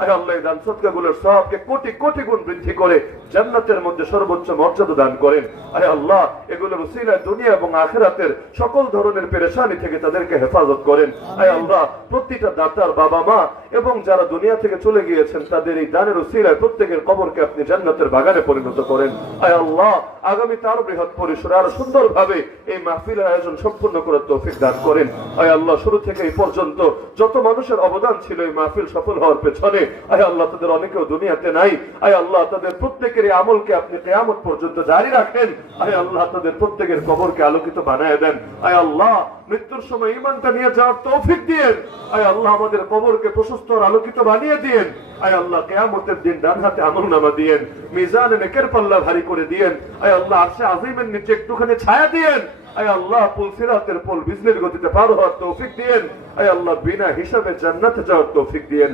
আয় আল্লাহ এই দান সদকাগুলোর সওয়াবকে কোটি কোটি গুণ বৃদ্ধি করে জান্নাতের মধ্যে সর্বোচ্চ মর্যাদা দান করেন। আয় আল্লাহ এগুলোর উসিলায় দুনিয়া এবং আখিরাতের সকল ধরনের পেরেশানি থেকে তাদেরকে হেফাজত করেন। আয় আল্লাহ প্রতিটা দাতার বাবা মা এবং যারা দুনিয়া থেকে চলে গিয়েছেন তাদের এই দানের উসিলায় প্রত্যেকের কবরকে আপনি জান্নাতের বাগানে পরিণত করেন। আয় আল্লাহ আগামী তার বৃহৎ পরিসরে আরো সুন্দরভাবে এই মাহফিলের আয়োজন সম্পূর্ণ করার তৌফিক দান করেন। আয় আল্লাহ শুরু থেকে এই পর্যন্ত যত মানুষের অবদান ছিল এই মাহফিল সফল হওয়ার পেছনে, আয় আল্লাহ তাদের অনেকেও দুনিয়াতে নাই, আয় আল্লাহ তাদের প্রত্যেকের এই আমলকে আপনি কিয়ামত পর্যন্ত জারি রাখেন। আয় আল্লাহ তাদের প্রত্যেকের কবরকে আলোকিত বানায় দেন। আয় আল্লাহ মৃত্যুর সময় ঈমানটা নিয়ে যাওয়ার তৌফিক দিয়েন। আয় আল্লাহ আমাদের কবরকে প্রশস্ত আর আলোকিত বানিয়ে দিয়েন। আয় আল্লাহ কিয়ামতের দিন ডান হাতে আমলনামা দিয়েন, মিজানে নেকের পাল্লা ভারী করে দিয়েন। আয় আল্লাহ আরশে আজিমের নিচে একটুখানি ছায়া দিয়েন। আয় আল্লাহ পুল সিরাতের পুল বিজলির গতিতে পার হওয়ার তৌফিক দিয়েন। আয় আল্লাহ বিনা হিসাবে জান্নাতে যাওয়ার তৌফিক দিয়েন।